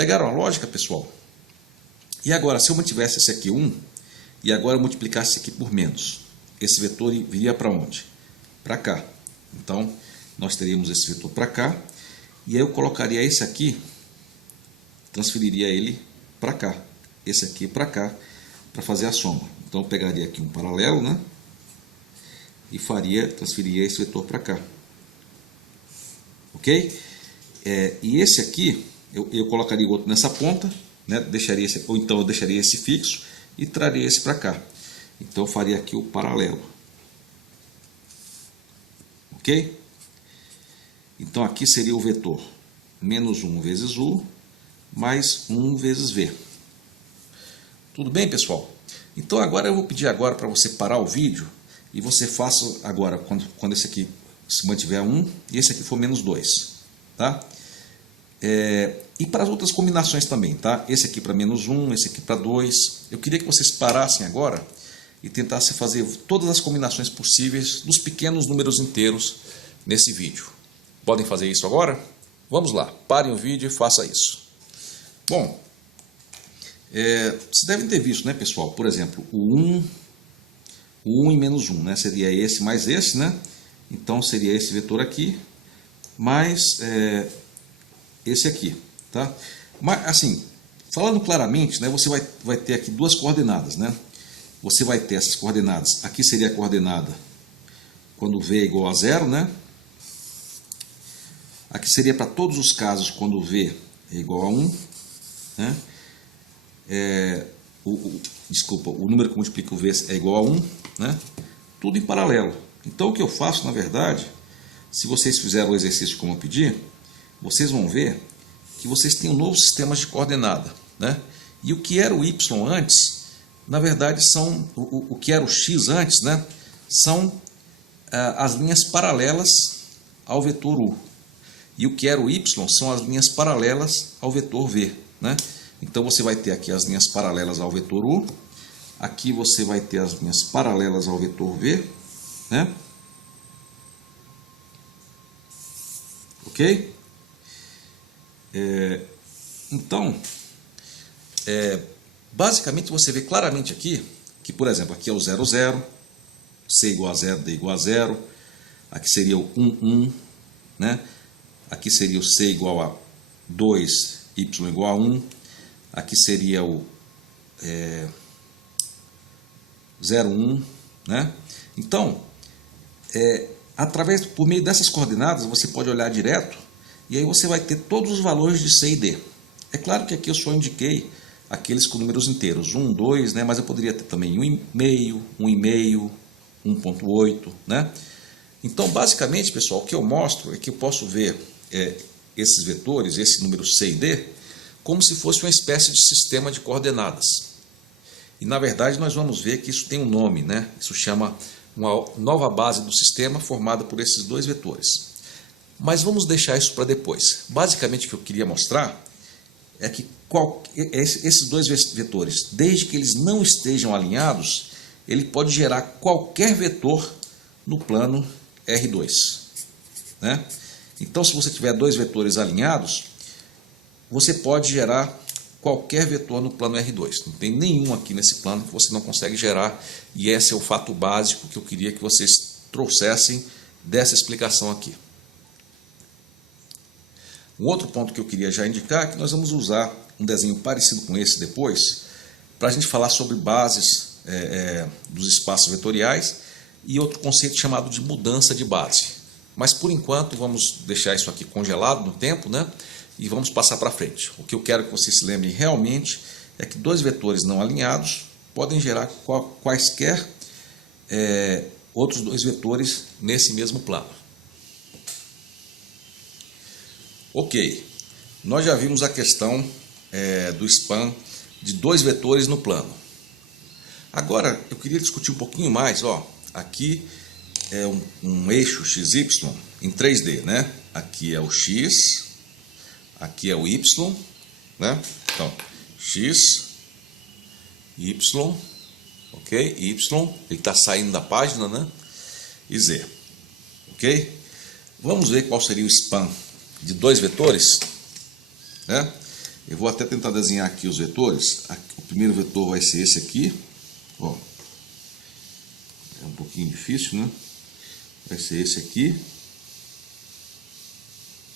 Pegaram a lógica, pessoal? E agora, se eu mantivesse esse aqui 1, e agora eu multiplicasse esse aqui por menos, esse vetor viria para onde? Para cá. Então, nós teríamos esse vetor para cá, e aí eu colocaria esse aqui, transferiria ele para cá, esse aqui para cá, para fazer a soma. Então, eu pegaria aqui um paralelo, né? E transferiria esse vetor para cá. Ok? E esse aqui, eu colocaria o outro nessa ponta, né? Ou então eu deixaria esse fixo e traria esse para cá. Então, eu faria aqui o paralelo. Ok? Então, aqui seria o vetor menos 1 vezes U, mais 1 vezes V. Tudo bem, pessoal? Então, agora eu vou pedir agora para você parar o vídeo e você faça agora, quando esse aqui se mantiver 1 e esse aqui for menos 2. Tá? E para as outras combinações também, tá? Esse aqui para menos 1, esse aqui para 2. Eu queria que vocês parassem agora e tentassem fazer todas as combinações possíveis dos pequenos números inteiros nesse vídeo. Podem fazer isso agora? Vamos lá, parem o vídeo e façam isso. Bom, vocês devem ter visto, né, pessoal? Por exemplo, o 1 e menos 1, né? Seria esse mais esse, né? Então, seria esse vetor aqui, mais esse aqui, tá? Mas, assim, falando claramente, né, você vai ter aqui duas coordenadas, né? Você vai ter essas coordenadas. Aqui seria a coordenada quando V é igual a 0, né? Aqui seria para todos os casos quando V é igual a 1, né? Desculpa, o número que multiplica o V é igual a 1, né? Tudo em paralelo. Então, o que eu faço, na verdade, se vocês fizeram o exercício como eu pedi, vocês vão ver que vocês têm um novo sistema de coordenada, né? E o que era o Y antes, na verdade, são o que era o X antes, né? São as linhas paralelas ao vetor U. E o que era o Y são as linhas paralelas ao vetor V, né? Então, você vai ter aqui as linhas paralelas ao vetor U. Aqui você vai ter as linhas paralelas ao vetor V, né? Ok? Então, basicamente você vê claramente aqui que, por exemplo, aqui é o 0, 0, C igual a 0, D igual a 0. Aqui seria o 1, 1, né? Aqui seria o C igual a 2, Y igual a 1. Aqui seria o 0, 1, né? Então, por meio dessas coordenadas, você pode olhar direto e aí você vai ter todos os valores de C e D. É claro que aqui eu só indiquei aqueles com números inteiros, 1, 2, né? Mas eu poderia ter também 1,5, 1,5, 1,8, né? Então, basicamente, pessoal, o que eu mostro é que eu posso ver esses vetores, esse número C e D, como se fosse uma espécie de sistema de coordenadas. E, na verdade, nós vamos ver que isso tem um nome, né? Isso chama uma nova base do sistema formada por esses dois vetores. Mas vamos deixar isso para depois. Basicamente, o que eu queria mostrar é que esses dois vetores, desde que eles não estejam alinhados, ele pode gerar qualquer vetor no plano R2, né? Então, se você tiver dois vetores alinhados, você pode gerar qualquer vetor no plano R2. Não tem nenhum aqui nesse plano que você não consegue gerar, e esse é o fato básico que eu queria que vocês trouxessem dessa explicação aqui. Um outro ponto que eu queria já indicar é que nós vamos usar um desenho parecido com esse depois, para a gente falar sobre bases dos espaços vetoriais e outro conceito chamado de mudança de base. Mas, por enquanto, vamos deixar isso aqui congelado no tempo, né? E vamos passar para frente. O que eu quero que vocês se lembrem realmente é que dois vetores não alinhados podem gerar quaisquer outros dois vetores nesse mesmo plano. Ok, nós já vimos a questão do span de dois vetores no plano. Agora, eu queria discutir um pouquinho mais. Aqui é um eixo XY em 3D, né? Aqui é o X, aqui é o Y, né? Então, X, Y, ok? Y, ele está saindo da página, né? E Z, ok? Vamos ver qual seria o span de dois vetores, né? Eu vou até tentar desenhar aqui os vetores. O primeiro vetor vai ser esse aqui. Ó, é um pouquinho difícil, né? Vai ser esse aqui.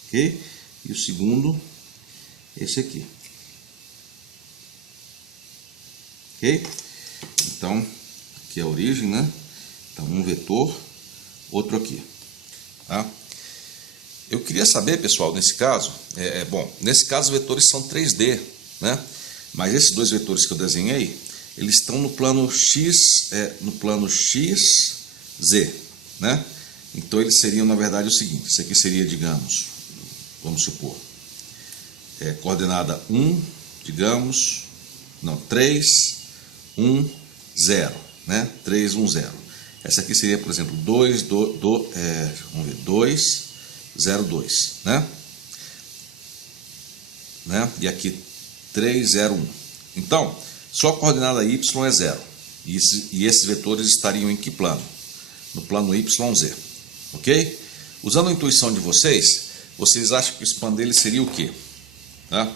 Ok? E o segundo, esse aqui. Ok? Então, aqui é a origem, né? Então, um vetor, outro aqui. Tá? Eu queria saber, pessoal, nesse caso, nesse caso os vetores são 3D, né? Mas esses dois vetores que eu desenhei, eles estão no plano X, Z, né? Então eles seriam, na verdade, o seguinte: isso aqui seria, digamos, vamos supor, coordenada 1, digamos, não, 3, 1, 0, né? 3, 1, 0. Essa aqui seria, por exemplo, 2, vamos ver, 2, 0, 2, né? E aqui 3, 0, 1. Então, só a coordenada y é 0. E esses vetores estariam em que plano? No plano YZ. Ok? Usando a intuição de vocês, vocês acham que o span dele seria o quê? Tá?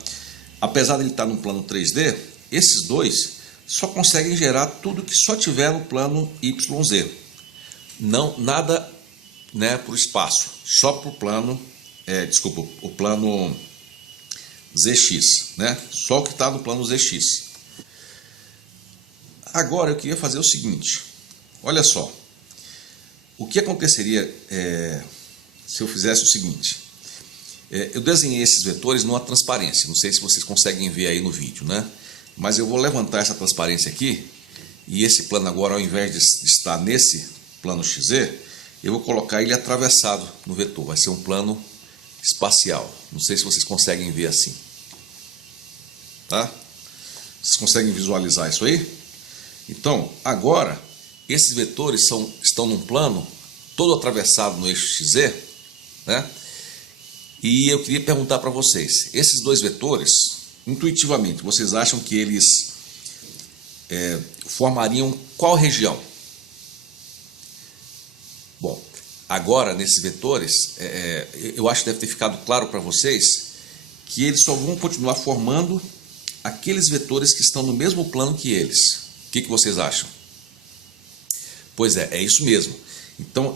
Apesar de ele estar no plano 3D, esses dois só conseguem gerar tudo que só tiver no plano YZ. Não, nada, né, para o espaço, só para o plano, o plano ZX, né? Só o que está no plano ZX. Agora eu queria fazer o seguinte, olha só, o que aconteceria se eu fizesse o seguinte, eu desenhei esses vetores numa transparência, não sei se vocês conseguem ver aí no vídeo, né? Mas eu vou levantar essa transparência aqui, e esse plano agora, ao invés de estar nesse plano XZ, eu vou colocar ele atravessado no vetor, vai ser um plano espacial, não sei se vocês conseguem ver assim, tá? Vocês conseguem visualizar isso aí? Então, agora, esses vetores estão num plano todo atravessado no eixo XZ, né? E eu queria perguntar para vocês, esses dois vetores, intuitivamente, vocês acham que eles formariam qual região? Bom, agora nesses vetores, eu acho que deve ter ficado claro para vocês que eles só vão continuar formando aqueles vetores que estão no mesmo plano que eles. O que vocês acham? Pois é isso mesmo. Então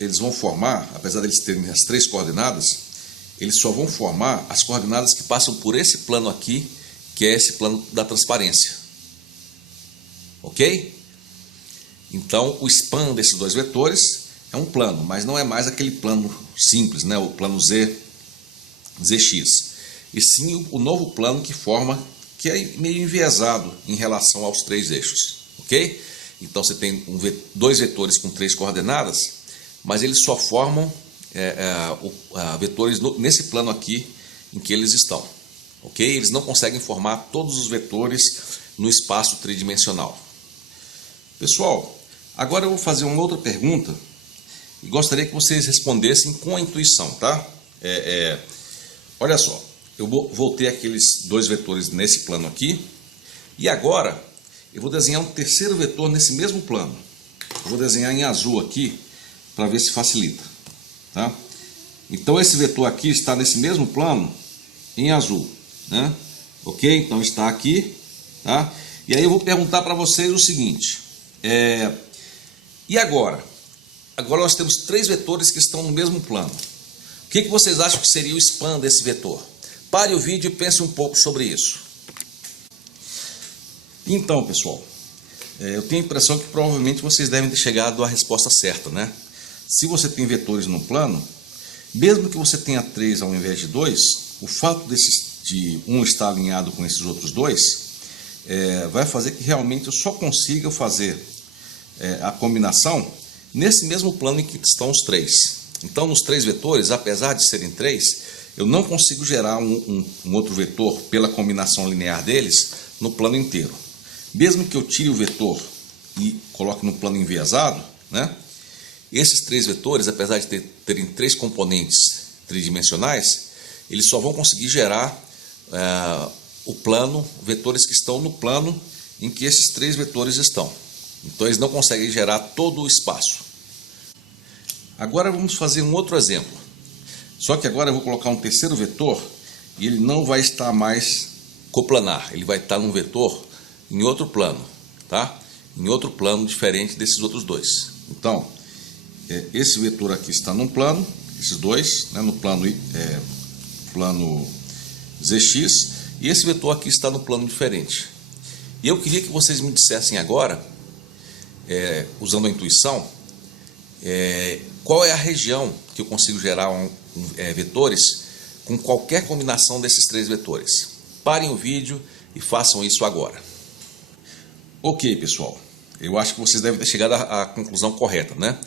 eles vão formar, apesar de eles terem as três coordenadas, eles só vão formar as coordenadas que passam por esse plano aqui, que é esse plano da transparência. Ok? Então o span desses dois vetores é um plano, mas não é mais aquele plano simples, né? O plano ZX. E sim o novo plano que forma, que é meio enviesado em relação aos três eixos, ok? Então você tem dois vetores com três coordenadas, mas eles só formam vetores nesse plano aqui em que eles estão, ok? Eles não conseguem formar todos os vetores no espaço tridimensional. Pessoal, agora eu vou fazer uma outra pergunta e gostaria que vocês respondessem com a intuição, tá? Olha só. Eu vou ter aqueles dois vetores nesse plano aqui, e agora eu vou desenhar um terceiro vetor nesse mesmo plano. Eu vou desenhar em azul aqui, para ver se facilita. Tá? Então esse vetor aqui está nesse mesmo plano, em azul. Né? Ok? Então está aqui. Tá? E aí eu vou perguntar para vocês o seguinte, e agora? Agora nós temos três vetores que estão no mesmo plano. O que vocês acham que seria o span desse vetor? Pare o vídeo e pense um pouco sobre isso. Então, pessoal, eu tenho a impressão que provavelmente vocês devem ter chegado à resposta certa, né? Se você tem vetores no plano, mesmo que você tenha 3 ao invés de 2, o fato de um estar alinhado com esses outros dois, vai fazer que realmente eu só consiga fazer a combinação nesse mesmo plano em que estão os três. Então, nos três vetores, apesar de serem 3, eu não consigo gerar um outro vetor pela combinação linear deles no plano inteiro. Mesmo que eu tire o vetor e coloque no plano enviesado, né, esses três vetores, apesar de terem três componentes tridimensionais, eles só vão conseguir gerar vetores que estão no plano em que esses três vetores estão. Então eles não conseguem gerar todo o espaço. Agora vamos fazer um outro exemplo. Só que agora eu vou colocar um terceiro vetor e ele não vai estar mais coplanar, ele vai estar num vetor em outro plano, tá? Em outro plano diferente desses outros dois. Então, esse vetor aqui está num plano, esses dois, né, no plano ZX, e esse vetor aqui está no plano diferente. E eu queria que vocês me dissessem agora, usando a intuição, qual é a região que eu consigo gerar vetores com qualquer combinação desses três vetores. Parem o vídeo e façam isso agora. Ok, pessoal, eu acho que vocês devem ter chegado à conclusão correta, né?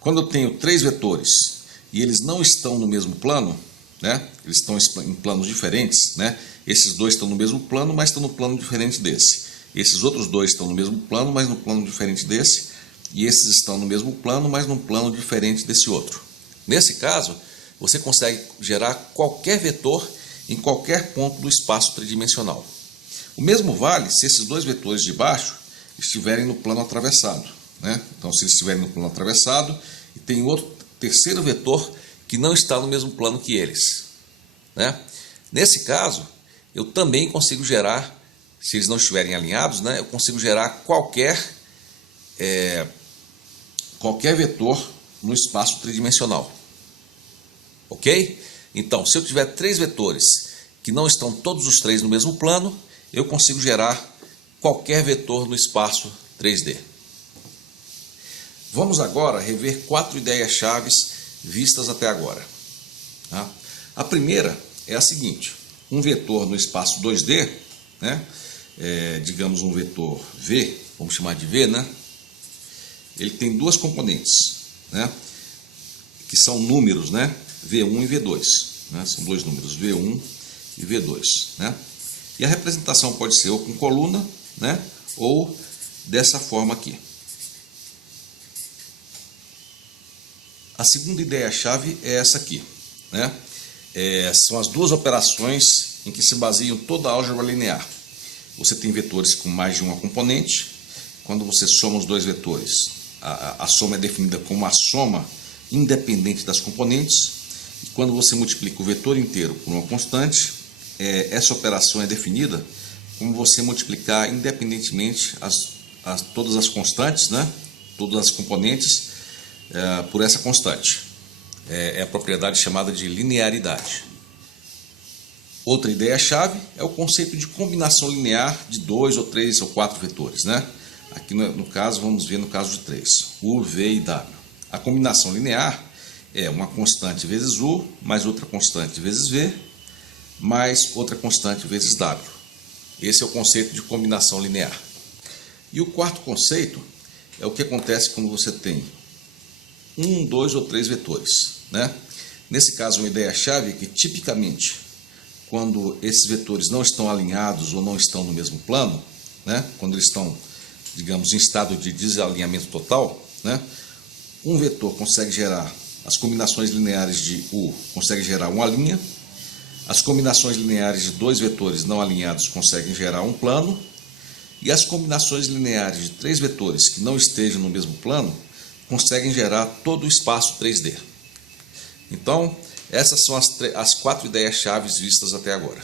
Quando eu tenho três vetores e eles não estão no mesmo plano, né? Eles estão em planos diferentes, né? Esses dois estão no mesmo plano, mas estão no plano diferente desse. Esses outros dois estão no mesmo plano, mas no plano diferente desse. E esses estão no mesmo plano, mas num plano diferente desse outro. Nesse caso, você consegue gerar qualquer vetor em qualquer ponto do espaço tridimensional. O mesmo vale se esses dois vetores de baixo estiverem no plano atravessado, né? Então, se eles estiverem no plano atravessado e tem outro terceiro vetor que não está no mesmo plano que eles, né? Nesse caso, eu também consigo gerar, se eles não estiverem alinhados, né? Eu consigo gerar qualquer vetor no espaço tridimensional. Ok? Então, se eu tiver três vetores que não estão todos os três no mesmo plano, eu consigo gerar qualquer vetor no espaço 3D. Vamos agora rever 4 ideias-chave vistas até agora. Tá? A primeira é a seguinte: um vetor no espaço 2D, né? Digamos um vetor V, vamos chamar de V, né? Ele tem duas componentes, né? Que são números, né? V1 e V2, né? São dois números, V1 e V2, né? E a representação pode ser ou com coluna, né? Ou dessa forma aqui. A segunda ideia-chave é essa aqui, né? São as duas operações em que se baseiam toda a álgebra linear. Você tem vetores com mais de uma componente. Quando você soma os dois vetores, a soma é definida como a soma independente das componentes. E quando você multiplica o vetor inteiro por uma constante, essa operação é definida como você multiplicar independentemente todas as constantes, né? Todas as componentes por essa constante. É a propriedade chamada de linearidade. Outra ideia-chave é o conceito de combinação linear de 2 ou 3 ou 4 vetores, né? Aqui no caso, vamos ver no caso de 3, U, V e W. A combinação linear é uma constante vezes U, mais outra constante vezes V, mais outra constante vezes W. Esse é o conceito de combinação linear. E o quarto conceito é o que acontece quando você tem 1, 2 ou 3 vetores, né? Nesse caso, uma ideia-chave é que, tipicamente, quando esses vetores não estão alinhados ou não estão no mesmo plano, né? Quando eles estão, digamos, em estado de desalinhamento total, né? Um vetor consegue gerar, as combinações lineares de U conseguem gerar uma linha, as combinações lineares de dois vetores não alinhados conseguem gerar um plano, e as combinações lineares de 3 vetores que não estejam no mesmo plano conseguem gerar todo o espaço 3D. Então, essas são as 4 ideias-chave vistas até agora.